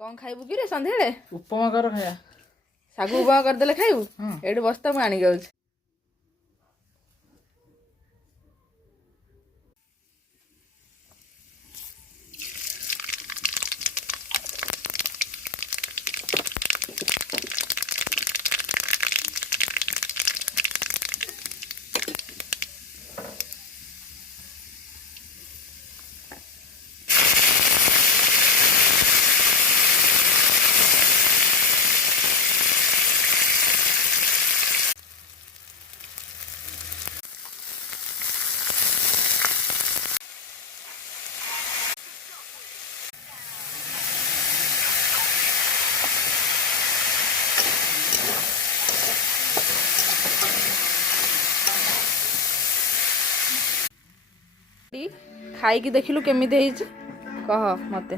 कौन खाइबू कि रे संध्याळे उपमा कर खाया सागु उपमा करदेले खाइबू एठी बस्ता मु आनी जाउछ। खाई कि देखिलु केमिति कह मते।